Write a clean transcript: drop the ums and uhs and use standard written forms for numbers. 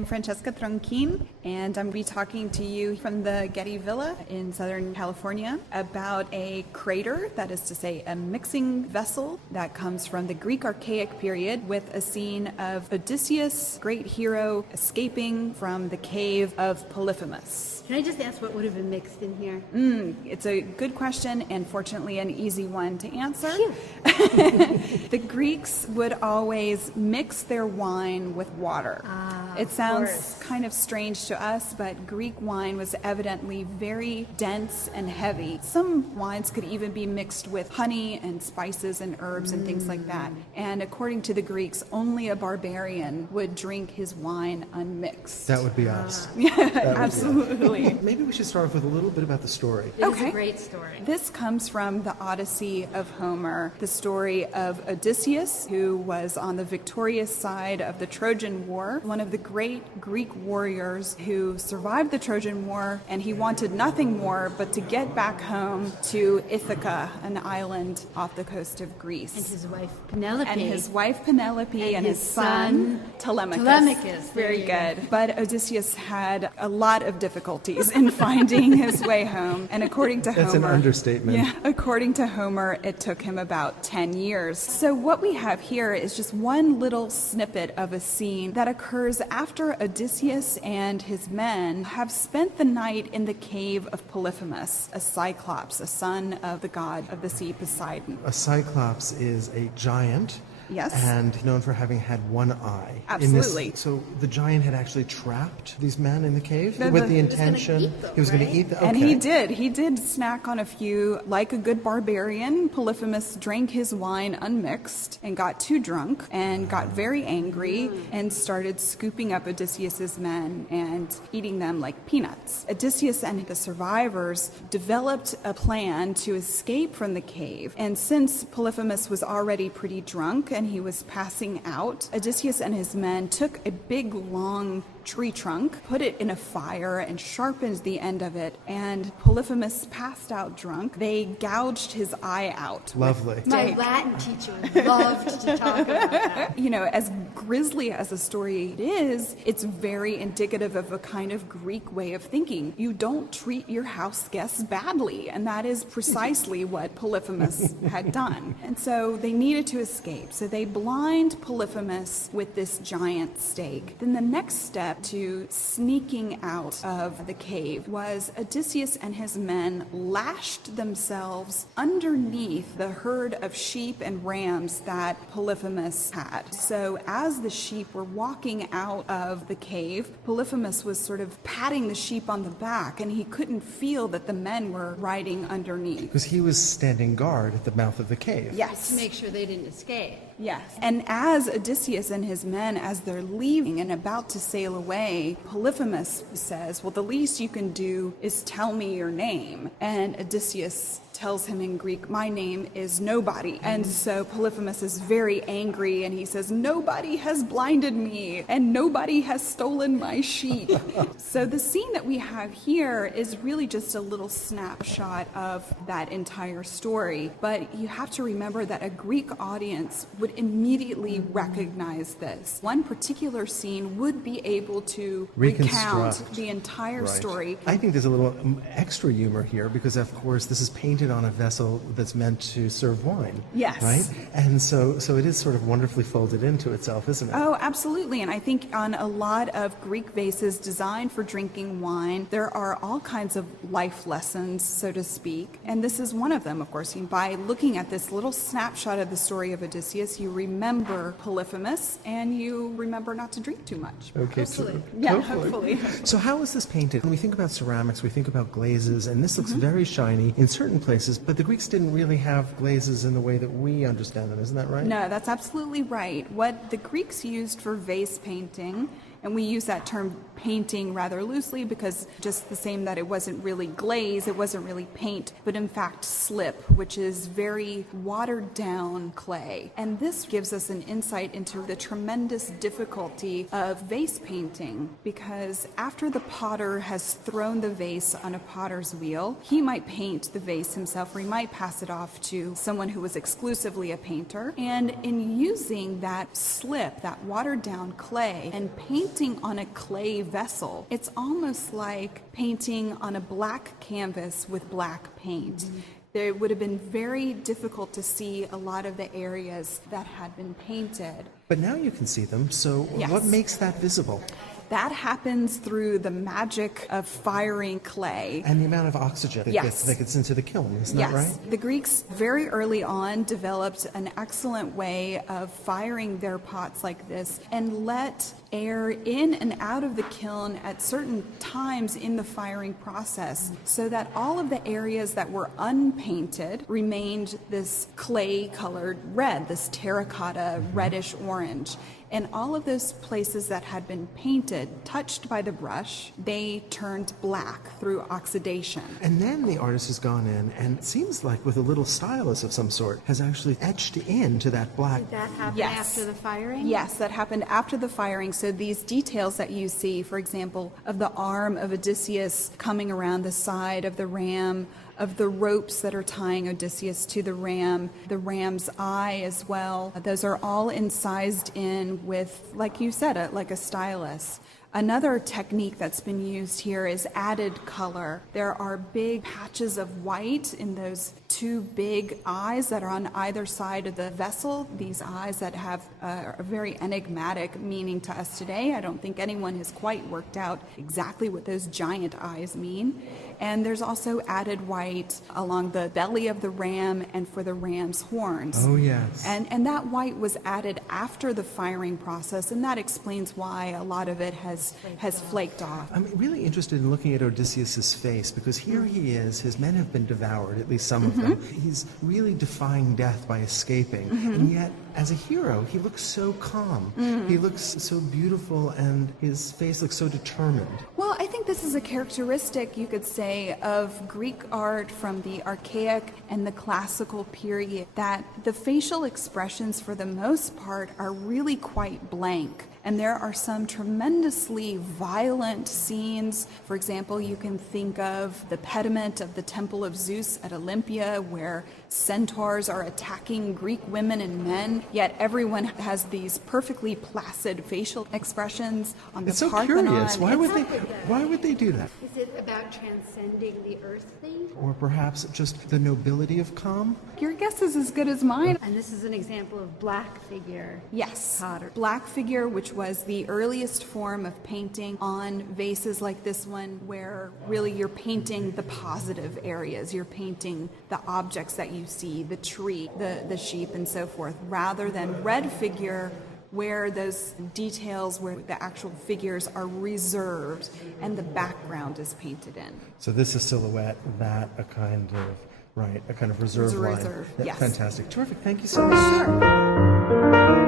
I'm Francesca Tronchin, and I'm going to be talking to you from the Getty Villa in Southern California about a crater, that is to say, a mixing vessel that comes from the Greek Archaic period with a scene of Odysseus, great hero, escaping from the cave of Polyphemus. Can I just ask what would have been mixed in here? It's a good question, and fortunately an easy one to answer. The Greeks would always mix their wine with water. It sounds kind of strange to us, but Greek wine was evidently very dense and heavy. Some wines could even be mixed with honey and spices and herbs and things like that. And according to the Greeks, only a barbarian would drink his wine unmixed. That would be us. Yeah, absolutely. Maybe we should start off with a little bit about the story. It is a great story. This comes from the Odyssey of Homer, the story of Odysseus, who was on the victorious side of the Trojan War, one of the great Greek warriors who survived the Trojan War, and he wanted nothing more but to get back home to Ithaca, an island off the coast of Greece. And his wife Penelope. And his son Telemachus. Very good. But Odysseus had a lot of difficulties in finding his way home, and according to Homer... That's an understatement. Yeah, according to Homer, it took him about 10 years. So what we have here is just one little snippet of a scene that occurs after Odysseus and his men have spent the night in the cave of Polyphemus, a Cyclops, a son of the god of the sea, Poseidon. A Cyclops is a giant. Yes. And known for having had one eye. Absolutely. So the giant had actually trapped these men in the cave with the intention he was going to eat them, he was going to eat them. Okay. And he did snack on a few. Like a good barbarian, Polyphemus drank his wine unmixed and got too drunk and got very angry and started scooping up Odysseus's men and eating them like peanuts. Odysseus and the survivors developed a plan to escape from the cave, and since Polyphemus was already pretty drunk and he was passing out, Odysseus and his men took a big, long tree trunk, put it in a fire, and sharpened the end of it, and Polyphemus passed out drunk. They gouged his eye out. Lovely. My Latin teacher loved to talk about that. You know, as grisly as the story is, it's very indicative of a kind of Greek way of thinking. You don't treat your house guests badly, and that is precisely what Polyphemus had done. And so they needed to escape. So they blind Polyphemus with this giant stake. Then the next step to sneaking out of the cave was Odysseus and his men lashed themselves underneath the herd of sheep and rams that Polyphemus had. So as the sheep were walking out of the cave, Polyphemus was sort of patting the sheep on the back, and he couldn't feel that the men were riding underneath. Because he was standing guard at the mouth of the cave. Yes. To make sure they didn't escape. Yes. And as Odysseus and his men, as they're leaving and about to sail away, Polyphemus says, well, the least you can do is tell me your name. And Odysseus tells him in Greek, my name is nobody. And so Polyphemus is very angry, and he says, nobody has blinded me, and nobody has stolen my sheep. So the scene that we have here is really just a little snapshot of that entire story. But you have to remember that a Greek audience would immediately recognize this. One particular scene would be able to recount the entire story. I think there's a little extra humor here because, of course, this is painted on a vessel that's meant to serve wine. Yes. Right? And so it is sort of wonderfully folded into itself, isn't it? Oh, absolutely. And I think on a lot of Greek vases designed for drinking wine, there are all kinds of life lessons, so to speak. And this is one of them, of course. By looking at this little snapshot of the story of Odysseus, you remember Polyphemus and you remember not to drink too much. Okay. Hopefully. Yeah, hopefully. So how is this painted? When we think about ceramics, we think about glazes, and this looks very shiny in certain places, but the Greeks didn't really have glazes in the way that we understand them. Isn't that right? No, that's absolutely right. What the Greeks used for vase painting, and we use that term painting rather loosely because just the same that it wasn't really glaze, it wasn't really paint, but in fact slip, which is very watered down clay. And this gives us an insight into the tremendous difficulty of vase painting, because after the potter has thrown the vase on a potter's wheel, he might paint the vase himself, or he might pass it off to someone who was exclusively a painter. And in using that slip, that watered down clay, and painting painting on a clay vessel. It's almost like painting on a black canvas with black paint. It would have been very difficult to see a lot of the areas that had been painted. But now you can see them, so Yes. what makes that visible? That happens through the magic of firing clay. And the amount of oxygen that, Yes. that gets into the kiln, isn't Yes. that right? The Greeks very early on developed an excellent way of firing their pots like this and let air in and out of the kiln at certain times in the firing process so that all of the areas that were unpainted remained this clay-colored red, this terracotta reddish orange. And all of those places that had been painted, touched by the brush, they turned black through oxidation. And then the artist has gone in and it seems like with a little stylus of some sort has actually etched into that black. Did that happen Yes. after the firing? Yes, that happened after the firing. So these details that you see, for example, of the arm of Odysseus coming around the side of the ram, of the ropes that are tying Odysseus to the ram's eye as well. Those are all incised in with, like you said, like a stylus. Another technique that's been used here is added color. There are big patches of white in those two big eyes that are on either side of the vessel, these eyes that have a very enigmatic meaning to us today. I don't think anyone has quite worked out exactly what those giant eyes mean. And there's also added white along the belly of the ram and for the ram's horns. Oh, yes. And that white was added after the firing process, and that explains why a lot of it has flaked off. I'm really interested in looking at Odysseus' face because here he is, his men have been devoured, at least some of them. He's really defying death by escaping, and yet as a hero, he looks so calm. He looks so beautiful, and his face looks so determined. Well, I think this is a characteristic, you could say, of Greek art from the Archaic and the Classical period, that the facial expressions, for the most part, are really quite blank. And there are some tremendously violent scenes. For example, you can think of the pediment of the Temple of Zeus at Olympia, where centaurs are attacking Greek women and men, yet everyone has these perfectly placid facial expressions on the It's so Parthenon. curious. Why would they do that? Is it about transcending the earthly? Or perhaps just the nobility of calm? Your guess is as good as mine. And this is an example of black figure. Yes, Pottery. black figure, which was the earliest form of painting on vases like this one, where really you're painting the positive areas. You're painting the objects that you see, the tree, the sheep, and so forth, rather than red figure, where those details, where the actual figures are reserved and the background is painted in. So this is silhouette, that a kind of reserve line. Reserve, yes. Fantastic. Terrific. Thank you so much. Sure.